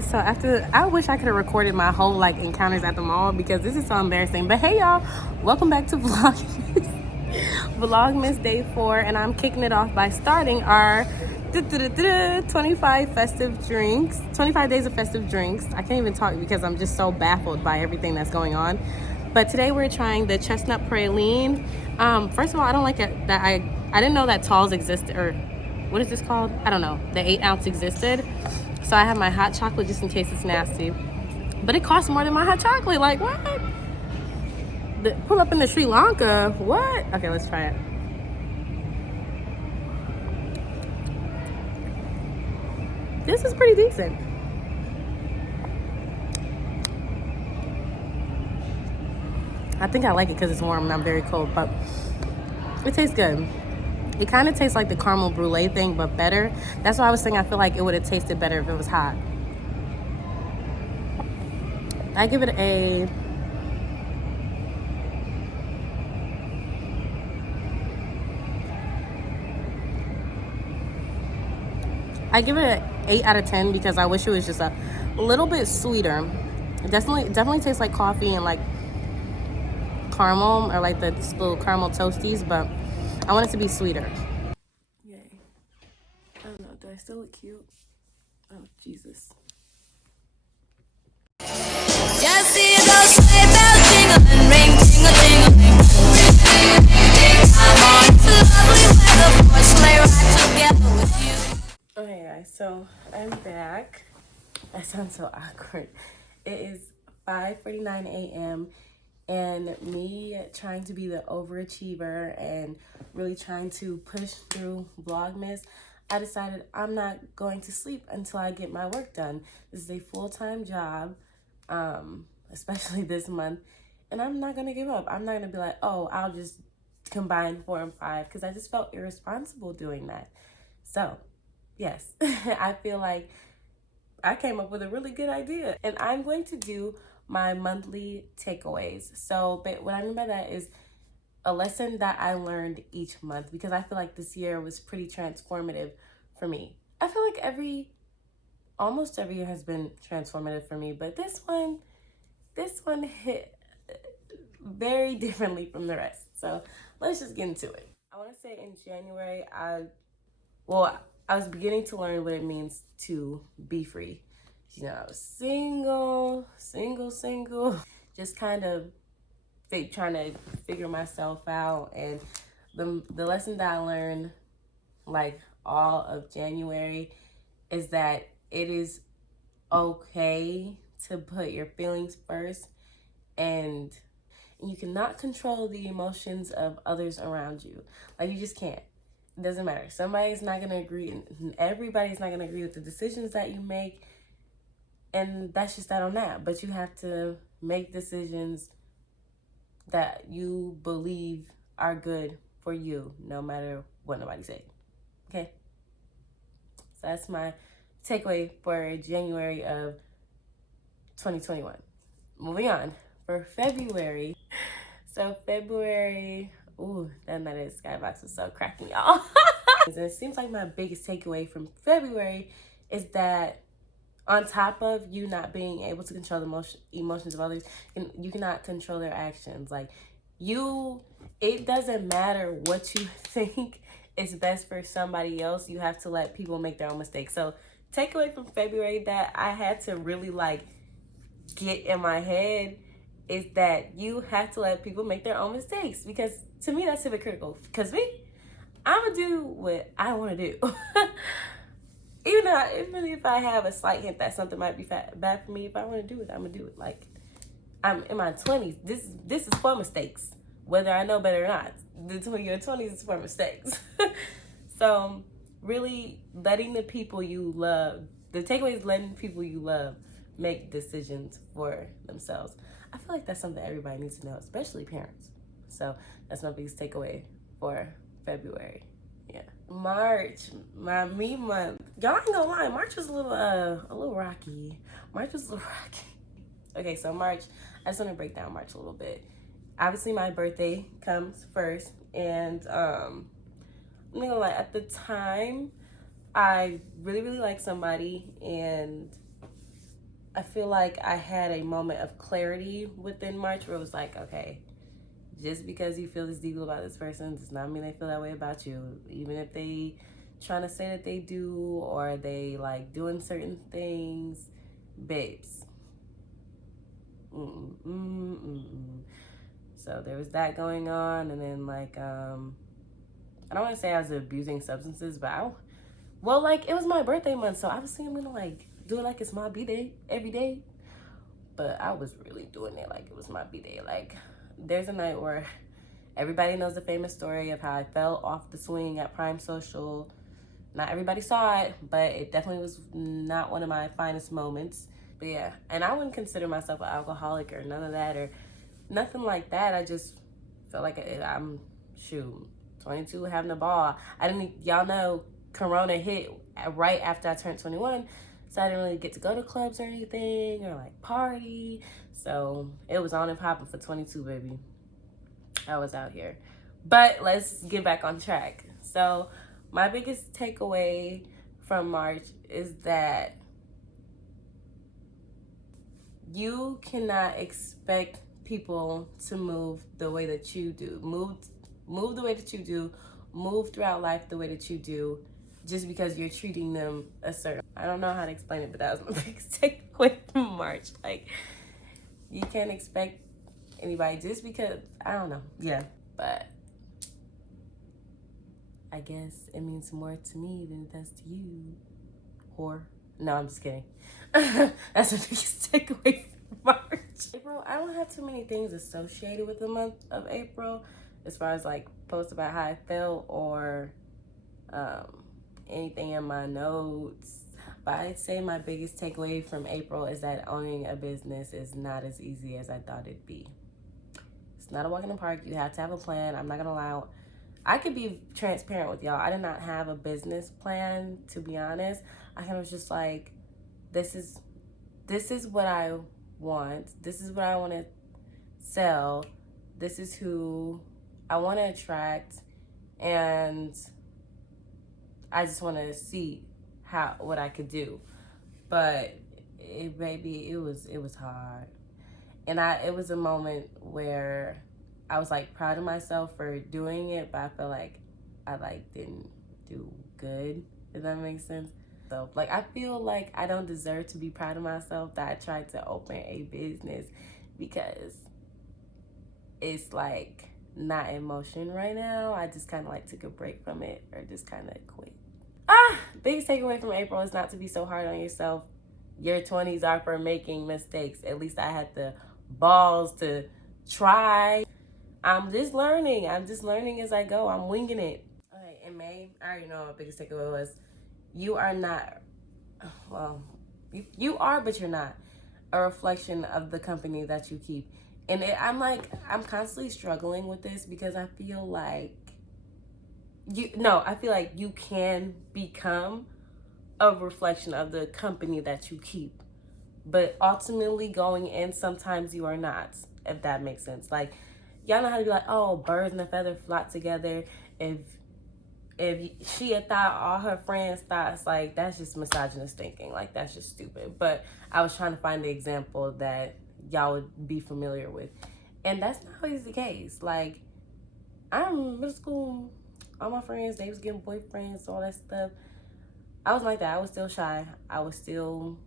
So I wish I could have recorded my whole like encounters at the mall because this is so embarrassing. But hey y'all, welcome back to Vlogmas day 4, and I'm kicking it off by starting our 25 festive drinks, 25 days of festive drinks. I can't even talk because I'm just so baffled by everything that's going on. But today we're trying the chestnut praline. First of all, I don't like it that I didn't know that talls existed, or what is this called? I don't know. The 8-ounce existed. So I have my hot chocolate just in case it's nasty. But it costs more than my hot chocolate. Like, what? Pull up in the Sri Lanka. What? Okay, let's try it. This is pretty decent. I think I like it because it's warm and I'm very cold, but it tastes good. It kind of tastes like the caramel brulee thing, but better. That's why I was saying I feel like it would have tasted better if it was hot. I give it a... I give it an 8 out of 10 because I wish it was just a little bit sweeter. It definitely tastes like coffee and like caramel, or like the little caramel toasties, but I want it to be sweeter. Yay. I don't know, do I still look cute? Oh, Jesus. Just see those sleigh bells jingling, ring, jingle, I'm on lovely weather for a sleigh ride together with you. Okay, guys, so I'm back. That sounds so awkward. It is 5:49 a.m. and me trying to be the overachiever and really trying to push through Vlogmas, I decided I'm not going to sleep until I get my work done. This is a full-time job, especially this month, and I'm not going to give up. I'm not going to be like, oh, I'll just combine 4 and 5, because I just felt irresponsible doing that. So, yes, I feel like I came up with a really good idea, and I'm going to do my monthly takeaways. So, but what I mean by that is a lesson that I learned each month, because I feel like this year was pretty transformative for me. I feel like almost every year has been transformative for me, but this one hit very differently from the rest. So let's just get into it. I want to say in January, I was beginning to learn what it means to be free. You know, I was single, just kind of trying to figure myself out. And the lesson that I learned like all of January is that it is okay to put your feelings first, and you cannot control the emotions of others around you. Like, you just can't. It doesn't matter. Somebody's not going to agree, and everybody's not going to agree with the decisions that you make. And that's just that on that. But you have to make decisions that you believe are good for you, no matter what nobody says. Okay? So that's my takeaway for January of 2021. Moving on. For February. So February, ooh, that skybox was so cracking, y'all. And it seems like my biggest takeaway from February is that on top of you not being able to control the emotions of others, you cannot control their actions. Like, it doesn't matter what you think is best for somebody else. You have to let people make their own mistakes. So takeaway from February that I had to really like get in my head is that you have to let people make their own mistakes, because to me that's hypocritical. Because I'm gonna do what I want to do. Even if I have a slight hint that something might be bad for me, if I want to do it, I'm gonna do it. Like, I'm in my 20s. This is for mistakes, whether I know better or not. Your 20s is for mistakes. So really letting the people you love, the takeaway is letting people you love make decisions for themselves. I feel like that's something everybody needs to know, especially parents. So that's my biggest takeaway for February. Yeah. March, my me month. Y'all ain't gonna lie, March was a little rocky. Okay, so March, I just want to break down March a little bit. Obviously, my birthday comes first, and I'm not gonna lie, at the time, I really, really liked somebody, and I feel like I had a moment of clarity within March where it was like, okay, just because you feel this deeply about this person does not mean they feel that way about you. Even if they trying to say that they do, or they like doing certain things, babes. So there was that going on, and then like I don't want to say I was abusing substances, but like it was my birthday month, so obviously I'm gonna like do it like it's my b-day every day. But I was really doing it like it was my b-day. Like there's a night where everybody knows the famous story of how I fell off the swing at Prime Social. Not everybody saw it, but it definitely was not one of my finest moments. But yeah, and I wouldn't consider myself an alcoholic or none of that or nothing like that. I just felt like I'm 22, having a ball. Y'all know Corona hit right after I turned 21, so I didn't really get to go to clubs or anything or like party. So it was on and popping for 22, baby. I was out here. But let's get back on track. So my biggest takeaway from March is that you cannot expect people to move the way that you do. Move the way that you do. Move throughout life the way that you do, just because you're treating them a certain. I don't know how to explain it, but that was my biggest takeaway from March. Like, you can't expect anybody just because, I don't know. Yeah, but I guess it means more to me than it does to you. Whore. No, I'm just kidding. That's the biggest takeaway from March. April, I don't have too many things associated with the month of April as far as like posts about how I felt or anything in my notes. But I'd say my biggest takeaway from April is that owning a business is not as easy as I thought it'd be. It's not a walk in the park. You have to have a plan. I'm not gonna lie. I could be transparent with y'all. I did not have a business plan, to be honest. I kind of was just like, this is what I want. This is what I want to sell. This is who I want to attract, and I just want to see what I could do. But it was hard, and it was a moment where I was like proud of myself for doing it, but I felt like I like didn't do good, if that makes sense. So like I feel like I don't deserve to be proud of myself that I tried to open a business, because it's like not in motion right now. I just kind of like took a break from it, or just kind of quit. Biggest takeaway from April is not to be so hard on yourself. Your 20s are for making mistakes. At least I had the balls to try. I'm just learning as I go. I'm winging it. Okay, in May, I already know what biggest takeaway was. You are not, well, you are, but you're not a reflection of the company that you keep. And I'm constantly struggling with this, because I feel like you can become a reflection of the company that you keep. But ultimately going in, sometimes you are not, if that makes sense. Like, y'all know how to be like, oh, birds and a feather flock together. If she had thought all her friends thought, it's like, that's just misogynist thinking. Like, that's just stupid. But I was trying to find the example that y'all would be familiar with. And that's not always the case. Like, I'm in middle school, all my friends, they was getting boyfriends, all that stuff. I was like that. I was still shy. I was still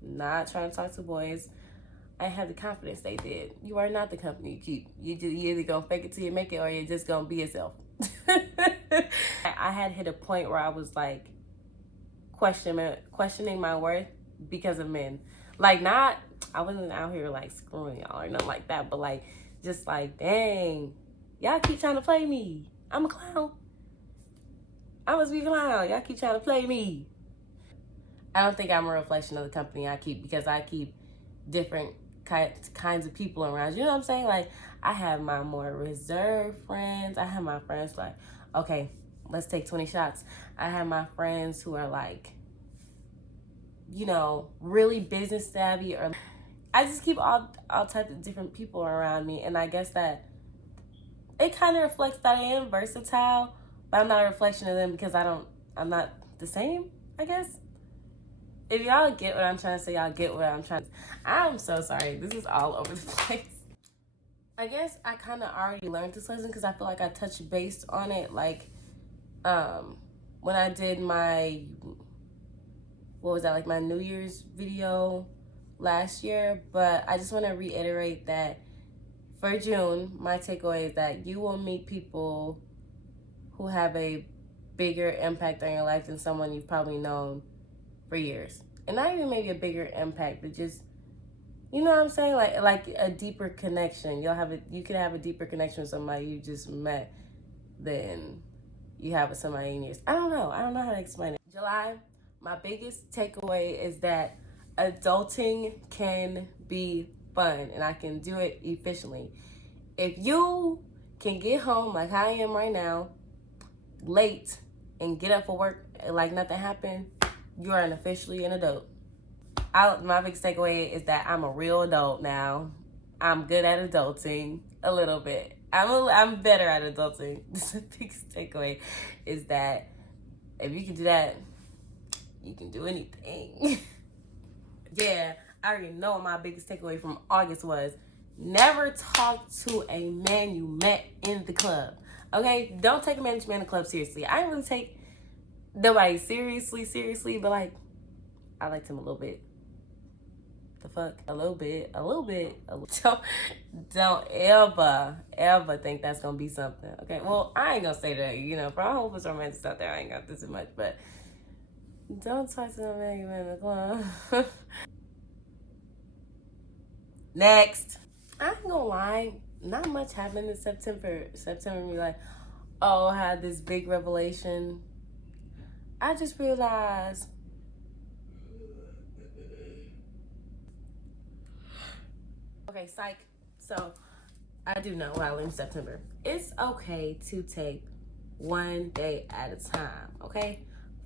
not trying to talk to boys. I had the confidence they did. You are not the company you keep. You either gonna fake it till you make it, or you're just gonna be yourself. I had hit a point where I was like questioning my worth because of men. Like, I wasn't out here like screwing y'all or nothing like that, but like, just like, dang, y'all keep trying to play me. I'm a clown. I must be a clown. Y'all keep trying to play me. I don't think I'm a reflection of the company I keep, because I keep different kinds of people around. You know what I'm saying? Like, I have my more reserved friends. I have my friends like, okay, let's take 20 shots. I have my friends who are like, you know, really business savvy, or I just keep all types of different people around me. And I guess that it kind of reflects that I am versatile, but I'm not a reflection of them, because I'm not the same, I guess. If y'all get what I'm trying to say, y'all get what I'm trying to. I'm so sorry. This is all over the place. I guess I kind of already learned this lesson because I feel like I touched base on it, like, when I did my, what was that, like my New Year's video last year. But I just want to reiterate that for June, my takeaway is that you will meet people who have a bigger impact on your life than someone you've probably known for years. And not even maybe a bigger impact, but just, you know what I'm saying? Like a deeper connection. You can have a deeper connection with somebody you just met than you have with somebody in years. I don't know how to explain it. July, my biggest takeaway is that adulting can be fun and I can do it efficiently. If you can get home like I am right now, late, and get up for work like nothing happened, you are officially an adult. My biggest takeaway is that I'm a real adult now. I'm good at adulting a little bit. I'm better at adulting. The biggest takeaway is that if you can do that, you can do anything. Yeah, I already know what my biggest takeaway from August was. Never talk to a man you met in the club. Okay? Don't take a man in the club seriously. I didn't really take nobody seriously, but like, I liked him a little bit. The fuck? A little bit. Don't ever think that's gonna be something. Okay? Well, I ain't gonna say that, you know, for all of us romantics out there, I ain't got this much, but don't talk to a man you met in the club. Next. I ain't gonna lie, not much happened in September. Me like, oh, I had this big revelation. I just realized okay, psych. So I do know while in September, it's okay to take one day at a time, okay?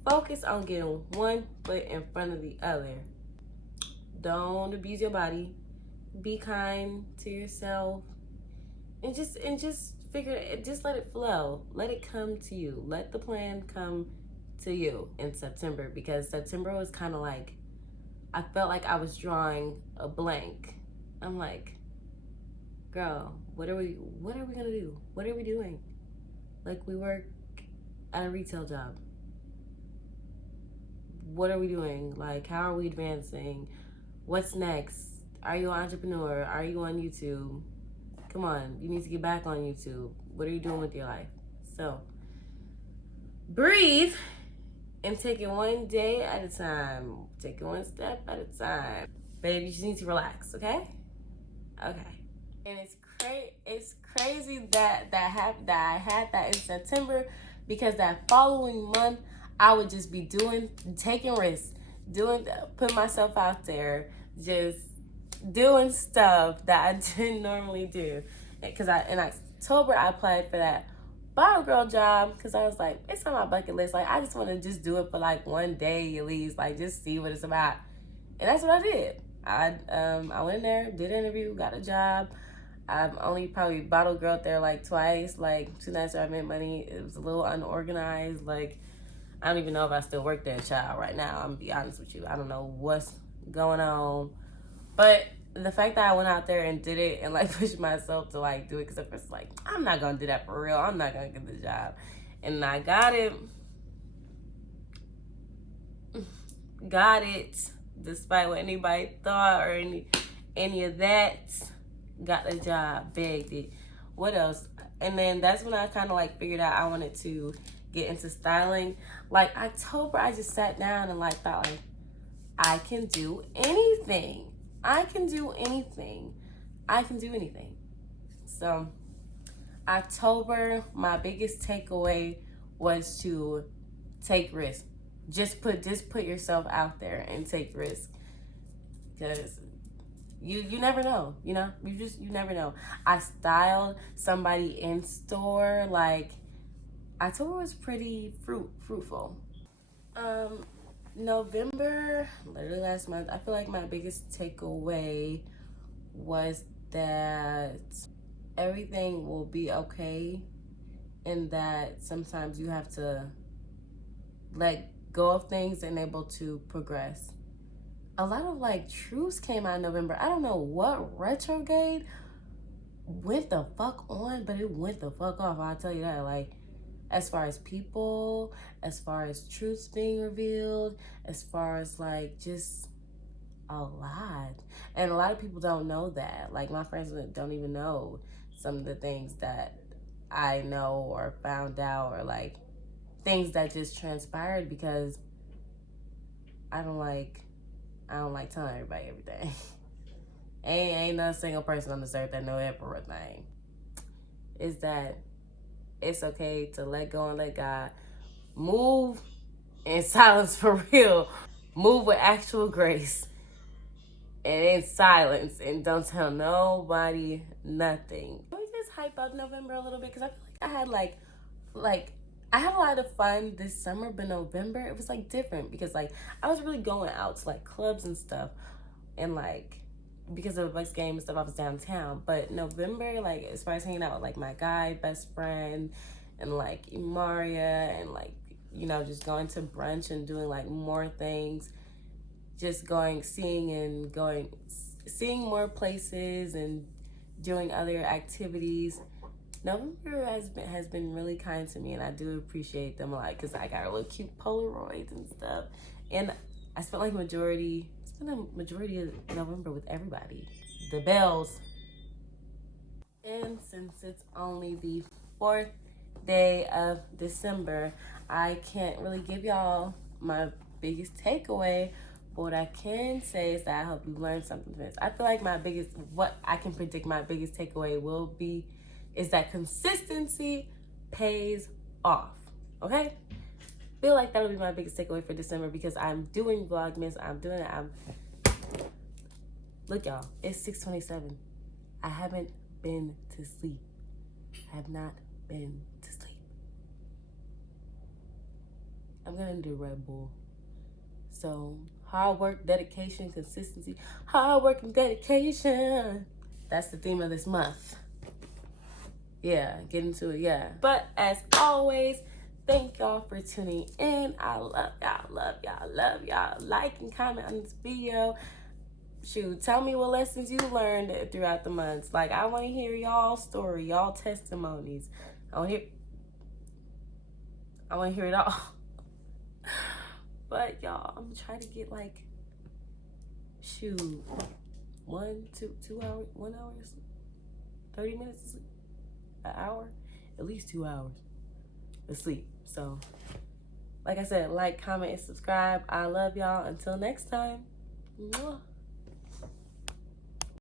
Focus on getting one foot in front of the other. Don't abuse your body. Be kind to yourself. And just figure it, just let it flow. Let it come to you. Let the plan come to you in September, because September was kind of like, I felt like I was drawing a blank. I'm like, girl, what are we gonna do? What are we doing? Like, we work at a retail job. What are we doing? Like, how are we advancing? What's next? Are you an entrepreneur? Are you on YouTube? Come on, you need to get back on YouTube. What are you doing with your life? So, breathe and take it one day at a time. Take it one step at a time. Baby, you just need to relax, okay? Okay. And it's crazy that I had that in September, because that following month I would just be taking risks, putting myself out there, just doing stuff that I didn't normally do. Because in October I applied for that bottle girl job, because I was like, it's on my bucket list. Like, I just want to just do it for like one day at least, like just see what it's about. And that's what I did. I went in there, did an interview, got a job. I've only probably bottle girled there like twice, like 2 nights where I made money. It was a little unorganized. Like, I don't even know if I still work there, child, right now. I'm gonna be honest with you. I don't know what's going on. But the fact that I went out there and did it and like pushed myself to like do it, because at first like, I'm not gonna do that for real. I'm not gonna get the job. And I got it. Got it. Despite what anybody thought or any of that. Got the job, begged it. What else? And then that's when I kind of like figured out I wanted to get into styling. Like October, I just sat down and like thought like, I can do anything. I can do anything. So October, my biggest takeaway was to take risks. Just put yourself out there and take risks, because you never know, you know? You never know. I styled somebody in store. Like, October was pretty fruitful. November, literally last month, I feel like my biggest takeaway was that everything will be okay, and that sometimes you have to let go of things and able to progress. a lot of like truths came out in November. I don't know what retrograde went the fuck on, but it went the fuck off. I'll tell you that. Like, as far as people, as far as truths being revealed, as far as like just a lot. And a lot of people don't know that. Like, my friends don't even know some of the things that I know or found out, or like things that just transpired, because I don't like telling everybody everything. ain't not a single person on this earth that know everything. Is that it's okay to let go and let God move in silence for real. Move with actual grace and in silence, and don't tell nobody nothing. Can we just hype up November a little bit? Because I feel like I had like I had a lot of fun this summer, but November it was like different, because like I was really going out to like clubs and stuff, and like because of the Bucks game and stuff, I was downtown. But November, like as far as hanging out with like my guy best friend and like Maria, and like, you know, just going to brunch and doing like more things, just seeing more places and doing other activities. November has been really kind to me, and I do appreciate them a lot, because I got a little cute Polaroids and stuff, and I spent a majority of November with everybody. The bells. And since it's only the 4th day of December, I can't really give y'all my biggest takeaway. But what I can say is that I hope you learned something from this. I feel like what I can predict my biggest takeaway will be is that consistency pays off. Okay? Feel like that'll be my biggest takeaway for December, because I'm doing Vlogmas. Look, y'all, it's 6:27. I haven't been to sleep. I have not been to sleep. I'm gonna do Red Bull. So, hard work, dedication, consistency. Hard work and dedication. That's the theme of this month. Yeah, get into it, yeah. But as always, thank y'all for tuning in. I love y'all. Like and comment on this video. Shoot, tell me what lessons you learned throughout the months. Like, I want to hear y'all's story, y'all testimonies. I want to hear it all. But y'all, I'm trying to get like, 1 hour, 1 hour, 30 minutes of sleep, an hour, at least 2 hours of sleep. So, like I said, like, comment, and subscribe. I love y'all. Until next time. Mwah.